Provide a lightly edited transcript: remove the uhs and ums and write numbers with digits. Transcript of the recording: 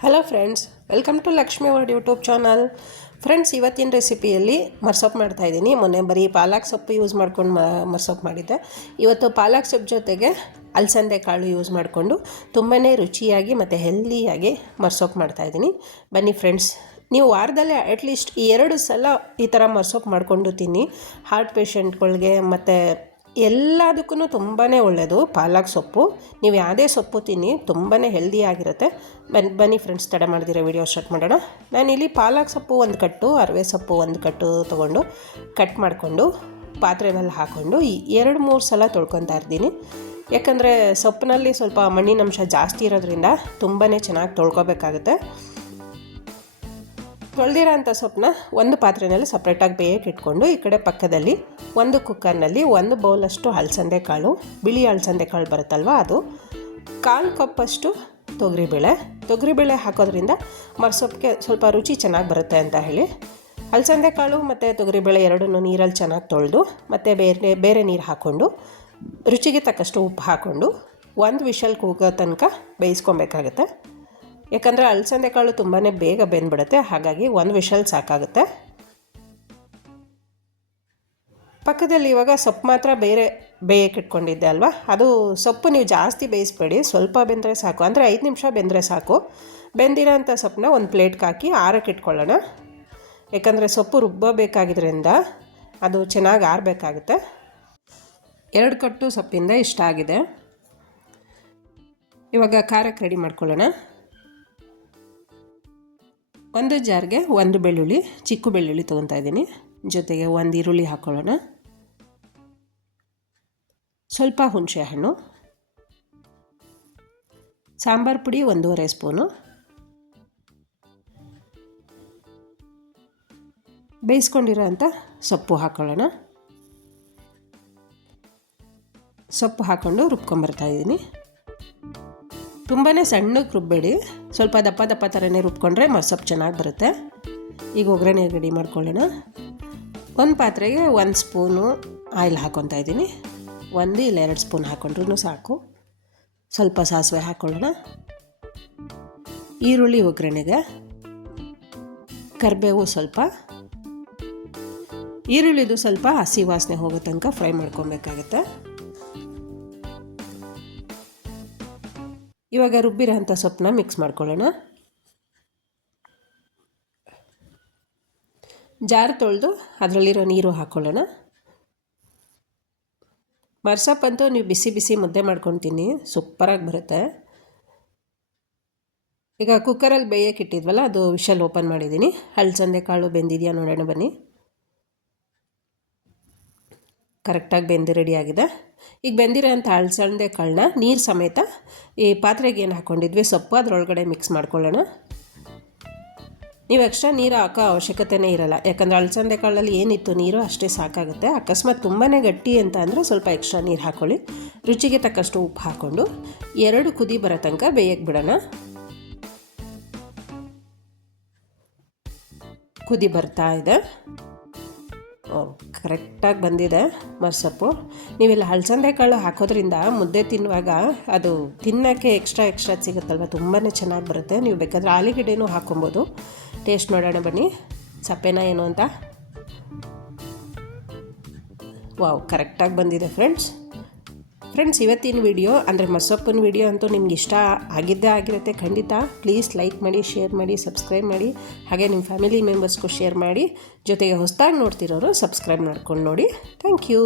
Hello friends, welcome to Lakshmi world YouTube channel. Friends, ಇವತ್ತಿನ ರೆಸಿಪಿಯಲ್ಲಿ ಮರ್ಸೊಪ್ಪು ಮಾಡ್ತಾಯಿದ್ದೀನಿ. ಮೊನ್ನೆ ಬರೀ ಪಾಲಕ್ ಸೊಪ್ಪು ಯೂಸ್ ಮಾಡ್ಕೊಂಡು ಮರ್ಸೊಪ್ಪು ಮಾಡಿದ್ದೆ. ಇವತ್ತು ಪಾಲಕ್ ಸೊಪ್ಪು ಜೊತೆಗೆ ಅಲಸಂದೆ ಕಾಳು ಯೂಸ್ ಮಾಡಿಕೊಂಡು ತುಂಬಾ ರುಚಿಯಾಗಿ ಮತ್ತು ಹೆಲ್ದಿಯಾಗಿ ಮರ್ಸೊಪ್ಪು ಮಾಡ್ತಾಯಿದ್ದೀನಿ. ಬನ್ನಿ ಫ್ರೆಂಡ್ಸ್, ನೀವು ವಾರದಲ್ಲೇ ಅಟ್ಲೀಸ್ಟ್ 2 ಸಲ ಈ ಥರ ಮರ್ಸೊಪ್ಪು ಮಾಡಿಕೊಂಡು ತಿನ್ನಿ. ಹಾರ್ಟ್ ಪೇಷಂಟ್ಗಳಿಗೆ ಮತ್ತು ಎಲ್ಲದಕ್ಕೂ ತುಂಬಾ ಒಳ್ಳೆಯದು ಪಾಲಕ್ ಸೊಪ್ಪು. ನೀವು ಯಾವುದೇ ಸೊಪ್ಪು ತಿನ್ನಿ, ತುಂಬಾ ಹೆಲ್ದಿಯಾಗಿರುತ್ತೆ. ಬನ್ನಿ ಫ್ರೆಂಡ್ಸ್, ತಡ ಮಾಡಿದಿರೋ ವಿಡಿಯೋ ಸ್ಟಾರ್ಟ್ ಮಾಡೋಣ. ನಾನಿಲ್ಲಿ ಪಾಲಕ್ ಸೊಪ್ಪು 1 ಕಟ್ಟು, ಅರವೆ ಸೊಪ್ಪು 1 ಕಟ್ಟು ತೊಗೊಂಡು ಕಟ್ ಮಾಡಿಕೊಂಡು ಪಾತ್ರೆ ಮೇಲೆ ಹಾಕ್ಕೊಂಡು 2-3 ಸಲ ತೊಳ್ಕೊತಾ ಇರ್ತೀನಿ. ಯಾಕಂದರೆ ಸೊಪ್ಪಿನಲ್ಲಿ ಸ್ವಲ್ಪ ಮಣ್ಣಿನಂಶ ಜಾಸ್ತಿ ಇರೋದ್ರಿಂದ ತುಂಬಾ ಚೆನ್ನಾಗಿ ತೊಳ್ಕೊಬೇಕಾಗುತ್ತೆ. ತೊಳೆದಿರೋ ಅಂಥ ಸೊಪ್ಪನ್ನ ಒಂದು ಪಾತ್ರೆಯಲ್ಲಿ ಸಪ್ರೇಟಾಗಿ ಬೇಯಕ್ಕೆ ಇಟ್ಕೊಂಡು, ಈ ಕಡೆ ಪಕ್ಕದಲ್ಲಿ ಒಂದು ಕುಕ್ಕರ್ನಲ್ಲಿ 1 ಬೌಲಷ್ಟು ಅಲಸಂದೆ ಕಾಳು, ಬಿಳಿ ಅಲಸಂದೆ ಕಾಳು ಬರುತ್ತಲ್ವ ಅದು, 1/4 ಕಪ್ಪಷ್ಟು ತೊಗರಿಬೇಳೆ ಹಾಕೋದ್ರಿಂದ ಮರ್ಸೊಪ್ಪಿಗೆ ಸ್ವಲ್ಪ ರುಚಿ ಚೆನ್ನಾಗಿ ಬರುತ್ತೆ ಅಂತ ಹೇಳಿ ಅಲಸಂದೆ ಕಾಳು ಮತ್ತು ತೊಗರಿಬೇಳೆ ಎರಡನ್ನೂ ನೀರಲ್ಲಿ ಚೆನ್ನಾಗಿ ತೊಳೆದು ಮತ್ತು ಬೇರೆ ನೀರು ಹಾಕ್ಕೊಂಡು ರುಚಿಗೆ ತಕ್ಕಷ್ಟು ಉಪ್ಪು ಹಾಕ್ಕೊಂಡು 1 ವಿಷಲ್ ಕೂಗೋ ತನಕ ಬೇಯಿಸ್ಕೊಬೇಕಾಗತ್ತೆ. ಯಾಕಂದರೆ ಅಲಸಂದೆ ಕಾಳು ತುಂಬಾ ಬೇಗ ಬೆಂದ್ಬಿಡುತ್ತೆ, ಹಾಗಾಗಿ 1 ವಿಷಲ್ ಸಾಕಾಗುತ್ತೆ. ಪಕ್ಕದಲ್ಲಿ ಇವಾಗ ಸೊಪ್ಪು ಮಾತ್ರ ಬೇರೆ ಬೇಯಕ್ಕೆ ಇಟ್ಕೊಂಡಿದ್ದೆ ಅಲ್ವಾ, ಅದು ಸೊಪ್ಪು ನೀವು ಜಾಸ್ತಿ ಬೇಯಿಸ್ಬೇಡಿ, ಸ್ವಲ್ಪ ಬೆಂದರೆ ಸಾಕು. ಅಂದರೆ 5 ನಿಮಿಷ ಬೆಂದರೆ ಸಾಕು. ಬೆಂದಿರೋ ಅಂಥ ಸೊಪ್ಪನ್ನ ಒಂದು ಪ್ಲೇಟ್ಗೆ ಹಾಕಿ ಆರಕ್ಕೆ ಇಟ್ಕೊಳ್ಳೋಣ. ಯಾಕಂದರೆ ಸೊಪ್ಪು ರುಬ್ಬಬೇಕಾಗಿದ್ದರಿಂದ ಅದು ಚೆನ್ನಾಗಿ ಆರಬೇಕಾಗುತ್ತೆ. 2 ಕಟ್ಟು ಸೊಪ್ಪಿಂದ ಇಷ್ಟ ಆಗಿದೆ. ಇವಾಗ ಖಾರಕ್ಕೆ ರೆಡಿ ಮಾಡ್ಕೊಳ್ಳೋಣ. 1 ಜಾರ್ಗೆ 1 ಬೆಳ್ಳುಳ್ಳಿ, ಚಿಕ್ಕ ಬೆಳ್ಳುಳ್ಳಿ ತೊಗೊತಾ ಇದ್ದೀನಿ. ಜೊತೆಗೆ 1 ಈರುಳ್ಳಿ ಹಾಕ್ಕೊಳ್ಳೋಣ. ಸ್ವಲ್ಪ ಹುಣಸೆ ಹಣ್ಣು, ಸಾಂಬಾರು ಪುಡಿ 1.5 ಸ್ಪೂನು, ಬೇಯಿಸ್ಕೊಂಡಿರೋ ಅಂಥ ಸೊಪ್ಪು ಹಾಕ್ಕೊಳ್ಳೋಣ. ಸೊಪ್ಪು ಹಾಕ್ಕೊಂಡು ರುಬ್ಕೊಂಬರ್ತಾಯಿದ್ದೀನಿ. ತುಂಬಾ ಸಣ್ಣಕ್ಕೆ ರುಬ್ಬೇಡಿ, ಸ್ವಲ್ಪ ದಪ್ಪ ಥರನೇ ರುಬ್ಕೊಂಡ್ರೆ ಮರ್ಸೊಪ್ಪು ಚೆನ್ನಾಗಿ ಬರುತ್ತೆ. ಈಗ ಒಗ್ಗರಣೆ ರೆಡಿ ಮಾಡ್ಕೊಳ್ಳೋಣ. ಒಂದು ಪಾತ್ರೆಗೆ 1 ಸ್ಪೂನು ಆಯಿಲ್ ಹಾಕ್ಕೊತಾ ಇದ್ದೀನಿ. 1 ಇಲ್ಲ 2 ಸ್ಪೂನ್ ಹಾಕ್ಕೊಂಡ್ರೂ ಸಾಕು. ಸ್ವಲ್ಪ ಸಾಸಿವೆ ಹಾಕ್ಕೊಳ್ಳೋಣ. ಈರುಳ್ಳಿ ಒಗ್ಗರಣೆಗೆ, ಕರಿಬೇವು ಸ್ವಲ್ಪ, ಈರುಳ್ಳಿದು ಸ್ವಲ್ಪ ಹಸಿ ವಾಸನೆ ಹೋಗೋ ತನಕ ಫ್ರೈ ಮಾಡ್ಕೊಬೇಕಾಗತ್ತೆ. ಇವಾಗ ರುಬ್ಬಿರೋ ಅಂಥ ಸೊಪ್ಪನ್ನ ಮಿಕ್ಸ್ ಮಾಡ್ಕೊಳ್ಳೋಣ. ಜಾರ್ ತೊಳೆದು ಅದರಲ್ಲಿರೋ ನೀರು ಹಾಕ್ಕೊಳ್ಳೋಣ. ಮರ್ಸೊಪ್ಪಂತೂ ನೀವು ಬಿಸಿ ಮುದ್ದೆ ಮಾಡ್ಕೊಂಡು ತಿನ್ನಿ, ಸೂಪರಾಗಿ ಬರುತ್ತೆ. ಈಗ ಕುಕ್ಕರಲ್ಲಿ ಬೇಯಕ್ಕೆ ಇಟ್ಟಿದ್ವಲ್ಲ, ಅದು ವಿಷಲ್ ಓಪನ್ ಮಾಡಿದ್ದೀನಿ. ಅಲಸಂದೆ ಕಾಳು ಬೆಂದಿದೆಯಾ ನೋಡೋಣ ಬನ್ನಿ. ಕರೆಕ್ಟಾಗಿ ಬೆಂದು ರೆಡಿಯಾಗಿದೆ. ಈಗ ಬೆಂದಿರೋ ಅಂಥ ಅಲಸಂದೆ ಕಾಳನ್ನ ನೀರು ಸಮೇತ ಈ ಪಾತ್ರೆಗೆ ಏನು ಹಾಕ್ಕೊಂಡಿದ್ವಿ ಸೊಪ್ಪು, ಅದರೊಳಗಡೆ ಮಿಕ್ಸ್ ಮಾಡ್ಕೊಳ್ಳೋಣ. ನೀವು ಎಕ್ಸ್ಟ್ರಾ ನೀರು ಹಾಕೋ ಅವಶ್ಯಕತೆಯೇ ಇರಲ್ಲ, ಯಾಕಂದರೆ ಅಲಸಂದೆ ಕಾಳಲ್ಲಿ ಏನಿತ್ತು ನೀರು ಅಷ್ಟೇ ಸಾಕಾಗುತ್ತೆ. ಅಕಸ್ಮಾತ್ ತುಂಬಾ ಗಟ್ಟಿ ಅಂತ ಅಂದರೆ ಸ್ವಲ್ಪ ಎಕ್ಸ್ಟ್ರಾ ನೀರು ಹಾಕ್ಕೊಳ್ಳಿ. ರುಚಿಗೆ ತಕ್ಕಷ್ಟು ಉಪ್ಪು ಹಾಕ್ಕೊಂಡು 2 ಕುದಿ ಬರೋ ತನಕ ಬೇಯಕ್ಕೆ ಬಿಡೋಣ. ಕುದಿ ಬರ್ತಾ ಇದೆ. ಕರೆಕ್ಟಾಗಿ ಬಂದಿದೆ ಮರ್ಸೊಪ್ಪು. ನೀವೆಲ್ಲ ಅಲಸಂದೆ ಕಾಳು ಹಾಕೋದ್ರಿಂದ ಮುದ್ದೆ ತಿನ್ನುವಾಗ ಅದು ತಿನ್ನೋಕ್ಕೆ ಎಕ್ಸ್ಟ್ರಾ ಸಿಗುತ್ತಲ್ವ, ತುಂಬಾ ಚೆನ್ನಾಗಿ ಬರುತ್ತೆ. ನೀವು ಬೇಕಾದರೆ ಆಲೂಗಡ್ಡೆನೂ ಹಾಕ್ಕೊಬೋದು. ಟೇಸ್ಟ್ ನೋಡೋಣ ಬನ್ನಿ, ಸಪ್ಪೆನ ಏನು ಅಂತ. ವಾವ್, ಕರೆಕ್ಟಾಗಿ ಬಂದಿದೆ ಫ್ರೆಂಡ್ಸ್. ಇವತ್ತಿನ ವಿಡಿಯೋ ಅಂದರೆ ಮರ್ಸೊಪ್ಪಿನ ವಿಡಿಯೋ ಅಂತೂ ನಿಮ್ಗೆ ಇಷ್ಟ ಆಗಿರುತ್ತೆ ಖಂಡಿತ. ಪ್ಲೀಸ್ ಲೈಕ್ ಮಾಡಿ, ಶೇರ್ ಮಾಡಿ, ಸಬ್ಸ್ಕ್ರೈಬ್ ಮಾಡಿ. ಹಾಗೆ ನಿಮ್ಮ ಫ್ಯಾಮಿಲಿ ಮೆಂಬರ್ಸ್ಗೂ ಶೇರ್ ಮಾಡಿ. ಜೊತೆಗೆ ಹೊಸದಾಗಿ ನೋಡ್ತಿರೋರು ಸಬ್ಸ್ಕ್ರೈಬ್ ಮಾಡ್ಕೊಂಡು ನೋಡಿ. Thank you.